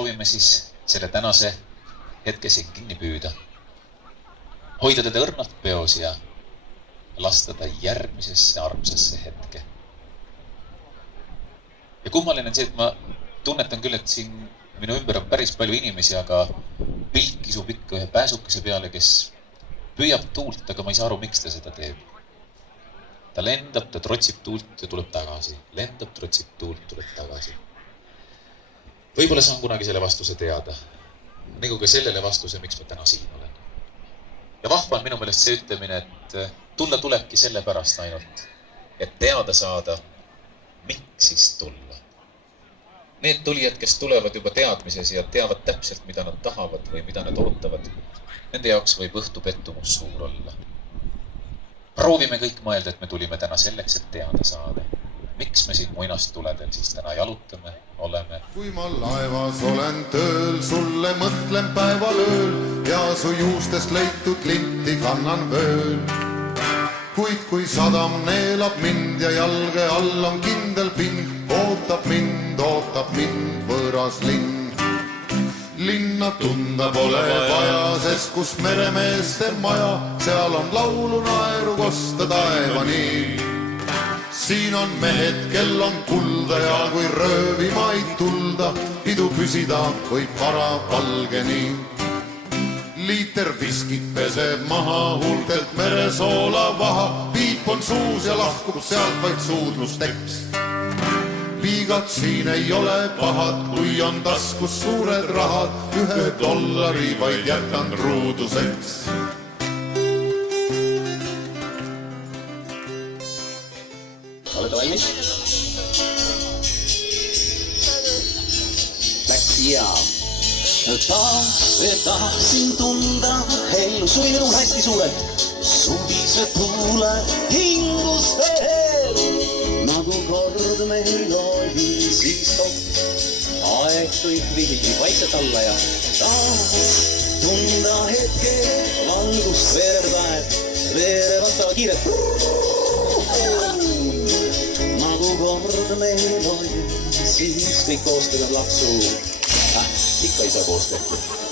proovime siis selle tänase hetke siin kinni püüda. Hoida teda õrnalt peos ja lasta ta järgmisesse armsasse hetke. Ja kummaline on see, et ma tunnetan küll, et siin minu ümber on päris palju inimesi, aga pilk kisub ikka ühe pääsukese peale, kes püüab tuult, aga ma ei saa aru, miks ta seda teeb. Ta lendab, ta trotsib tuult ja tuleb tagasi. Lendab, trotsib tuult, tuleb tagasi. Võib-olla saan kunagi selle vastuse teada. Nagu ka sellele vastuse, miks ma täna siin olen. Ja vahva on minu meelest see ütlemine, et tulla tulebki selle pärast ainult, et teada saada, miks siis tulla. Need tulijad, kes tulevad juba teadmises ja teavad täpselt, mida nad tahavad või mida nad ootavad, nende jaoks võib õhtu pettumus suur olla. Proovime kõik mõelda, et me tulime täna selleks, et teada saada. Miks me siin muinast tuledel siis täna jalutame, oleme? Kui ma laevas olen tööl, sulle mõtlen päeval ööl ja su juustest leitud linti kannan vööl. Kuid kui sadam neelab mind ja jalge all on kindel pind, ootab mind võõras linn. Linna tunda pole vaja, sest kus meremeeste maja, seal on laulu naeru kosta taevani. Siin on mehed, kel on kulda ja kui röövimaid tulda, pidu püsida võib vara valgeni. Liiter viskit peseb maha, huultelt meresoola vaha, piip on suus ja lahkub sealt vaid suudlusteps. Piigat siin ei ole pahad, kui on taskus suured rahad, $1 vaid jätan ruuduseks. Olete valmis? Läks hea. Tahtsin tunda hellu, suvi minul hästi suured, suvise tuule hingust veel. Nagu kord meil oli siis aeg kõik vihigi vaikselt alla ja tahaks tunda hetke valgust veerevad väga kiiret. Nagu kord meil oli siis kõik koos tegema lapsu. Ikka ei saa koos tehtud.